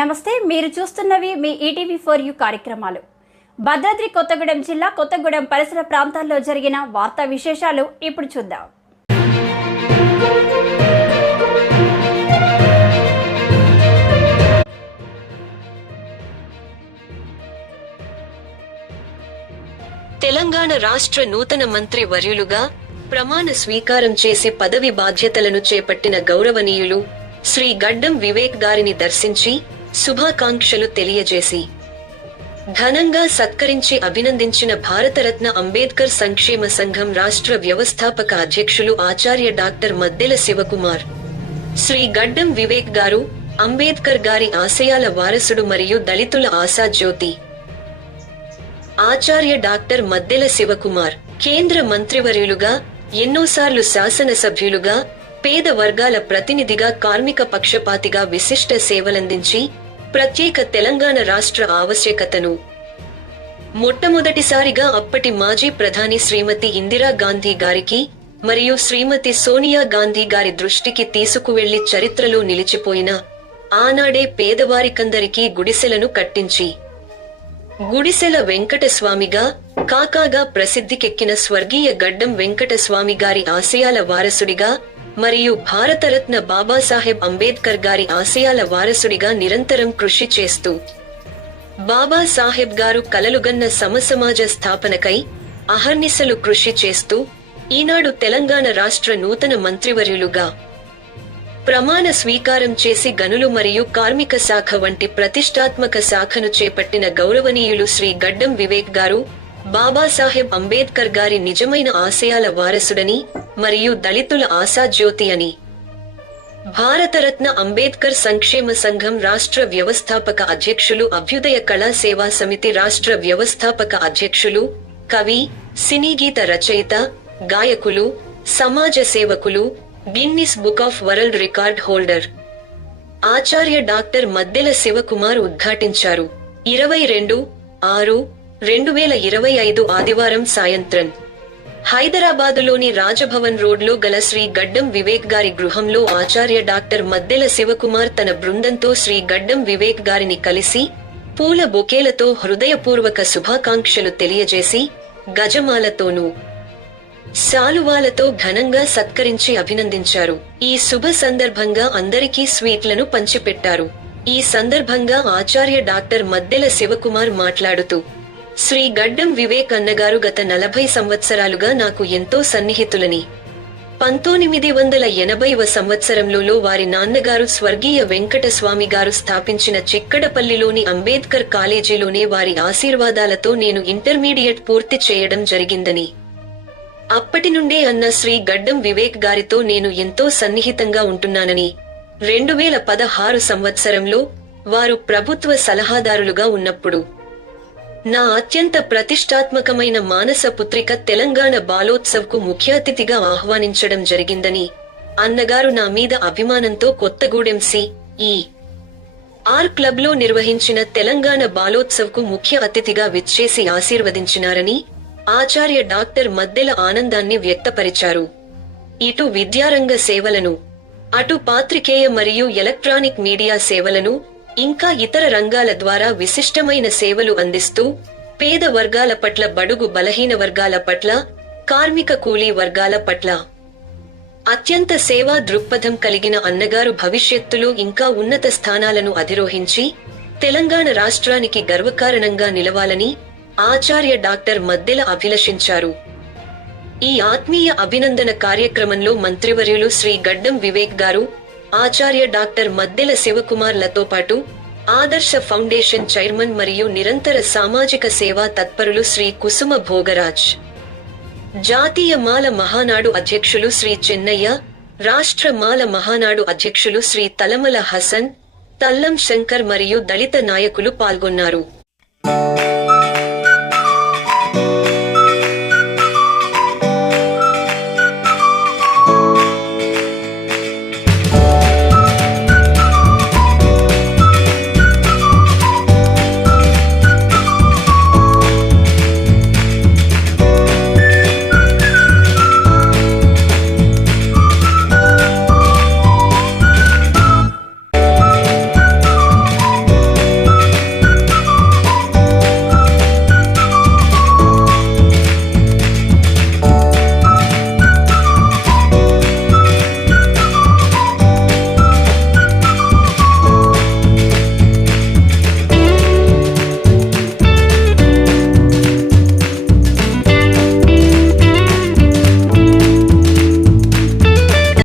నమస్తే మీరు చూస్తున్నవి మీ ఈటీవీ ఫోర్ యూ కార్యక్రమాలు. భద్రాద్రి కొత్తగూడెం జిల్లా కొత్తగూడెం పరిసర ప్రాంతాల్లో జరిగిన వార్తా విశేషాలు ఇప్పుడు చూద్దాం. తెలంగాణ రాష్ట్ర నూతన మంత్రి వర్యులుగా ప్రమాణ స్వీకారం చేసే పదవి బాధ్యతలను చేపట్టిన గౌరవనీయులు శ్రీ గడ్డం వివేక్ గారిని దర్శించి శుభాకాంక్షలు తెలియజేసి ఘనంగా సత్కరించి అభినందించిన భారతరత్న అంబేద్కర్ సంక్షేమ సంఘం రాష్ట్ర వ్యవస్థాపక అధ్యక్షులు ఆచార్య డాక్టర్ మద్దెల శివకుమార్ శ్రీ గడ్డం వివేక్ గారు అంబేద్కర్ గారి ఆశయాల వారసుడు మరియు దళితుల ఆశా జ్యోతి ఆచార్య డాక్టర్ మద్దెల శివకుమార్ కేంద్ర మంత్రివర్యులుగా ఎన్నోసార్లు శాసనసభ్యులుగా పేద వర్గాల ప్రతినిధిగా కార్మిక పక్షపాతిగా విశిష్ట సేవలందించి ప్రత్యేక తెలంగాణ రాష్ట్ర ఆవశ్యకతను. మొట్టమొదటిసారిగా అప్పటి మాజీ ప్రధాని శ్రీమతి ఇందిరా గాంధీ గారికి మరియు శ్రీమతి సోనియా గాంధీ గారి దృష్టికి తీసుకువెళ్ళి చరిత్రలో నిలిచిపోయిన ఆనాడే పేదవారికందరికీ గుడిసెలను కట్టించి గుడిసెల వెంకటస్వామిగా కాకాగా ప్రసిద్ధికెక్కిన స్వర్గీయ గడ్డం వెంకటస్వామి గారి ఆశయాల వారసుడిగా మరియు భారతరత్న బాబాసాహెబ్ అంబేద్కర్ గారి ఆశయాల వారసుడిగా నిరంతరం కృషి చేస్తూ బాబాసాహెబ్ గారు కలలుగన్న సమసమాజ స్థాపనకై అహర్నిశలు కృషి చేస్తూ ఈనాడు తెలంగాణ రాష్ట్ర నూతన మంత్రివర్యులుగా ప్రమాణ స్వీకారం చేసి గనులు మరియు కార్మిక శాఖ వంటి ప్రతిష్టాత్మక శాఖను చేపట్టిన గౌరవనీయులు శ్రీ గడ్డం వివేక్ గారు బాబాసాహెబ్ అంబేద్కర్ గారి నిజమైన ఆశయాల వారసుడని మరియు దళితుల ఆశాజ్యోతి అని. భారతరత్న అంబేద్కర్ సంక్షేమ సంఘం రాష్ట్ర వ్యవస్థాపక అధ్యక్షులు అభ్యుదయ కళా సేవా సమితి రాష్ట్ర వ్యవస్థాపక అధ్యక్షులు కవి సినీగీత రచయిత గాయకులు సమాజ సేవకులు Guinness book of world record holder. Acharya doctor Maddela Shivakumar ఉద్ఘాటించారు. ఇరవై రెండు ఆరు రెండు వేల ఇరవై ఐదు ఆదివారం సాయంత్రం. హైదరాబాదులోని రాజభవన్ రోడ్లో గల శ్రీ గడ్డం వివేక్ గారి గృహంలో ఆచార్య డాక్టర్ మద్దెల శివకుమార్ తన బృందంతో శ్రీ గడ్డం వివేక్ గారిని కలిసి పూల బొకేలతో హృదయపూర్వక శుభాకాంక్షలు తెలియజేసి గజమాలతోనూ శాలువాలతో ఘనంగా సత్కరించి అభినందించారు. ఈ శుభ సందర్భంగా అందరికీ స్వీట్లను పంచిపెట్టారు. ఈ సందర్భంగా ఆచార్య డాక్టర్ మద్దెల శివకుమార్ మాట్లాడుతూ శ్రీ గడ్డం వివేక్ అన్నగారు గత నలభై సంవత్సరాలుగా నాకు ఎంతో సన్నిహితులని. పంతొమ్మిది వందల ఎనభైవ సంవత్సరంలో వారి నాన్నగారు స్వర్గీయ వెంకటస్వామి గారు స్థాపించిన చిక్కడపల్లిలోని అంబేద్కర్ కాలేజీలోనే వారి ఆశీర్వాదాలతో నేను ఇంటర్మీడియట్ పూర్తి చేయడం జరిగిందని. అప్పటి నుండే అన్న శ్రీ గడ్డం వివేక్ గారితో నేను ఎంతో సన్నిహితంగా ఉంటున్నానని. రెండు వేల పదహారు సంవత్సరంలో వారు ప్రభుత్వ సలహాదారులుగా ఉన్నప్పుడు నా అత్యంత ప్రతిష్టాత్మకమైన మానస పుత్రిక తెలంగాణ బాలోత్సవ్కు ముఖ్య అతిథిగా ఆహ్వానించడం జరిగిందని అన్నగారు నా మీద అభిమానంతో కొత్తగూడెం సి. ఈ. ఆర్ క్లబ్లో నిర్వహించిన తెలంగాణ బాలోత్సవ్కు ముఖ్య అతిథిగా విచ్చేసి ఆశీర్వదించినారని ఆచార్య డాక్టర్ మద్దెల ఆనందాన్ని వ్యక్తపరిచారు. ఇటు విద్యారంగ సేవలను అటు పాత్రికేయ మరియు ఎలక్ట్రానిక్ మీడియా సేవలను ఇంకా ఇతర రంగాల ద్వారా విశిష్టమైన సేవలు అందిస్తూ పేద వర్గాల పట్ల బడుగు బలహీన వర్గాల పట్ల కార్మిక కూలీ వర్గాల పట్ల. అత్యంత సేవా దృక్పథం కలిగిన అన్నగారు భవిష్యత్తులో ఇంకా ఉన్నత స్థానాలను అధిరోహించి తెలంగాణ రాష్ట్రానికి గర్వకారణంగా నిలవాలని ఆచార్య డాక్టర్ మద్దెల అభిలషించారు. ఈ ఆత్మీయ అభినందన కార్యక్రమంలో మంత్రివర్యులు శ్రీ గడ్డం వివేక్ గారు ఆచార్య డాక్టర్ మద్దెల శివకుమార్లతో పాటు ఆదర్శ ఫౌండేషన్ చైర్మన్ మరియు నిరంతర సామాజిక సేవా తత్పరులు శ్రీ కుసుమ భోగరాజ్. జాతీయ మాల మహానాడు అధ్యక్షులు శ్రీ చెన్నయ్య రాష్ట్ర మాల మహానాడు అధ్యక్షులు శ్రీ తలమల హసన్ తల్లం శంకర్ మరియు దళిత నాయకులు పాల్గొన్నారు.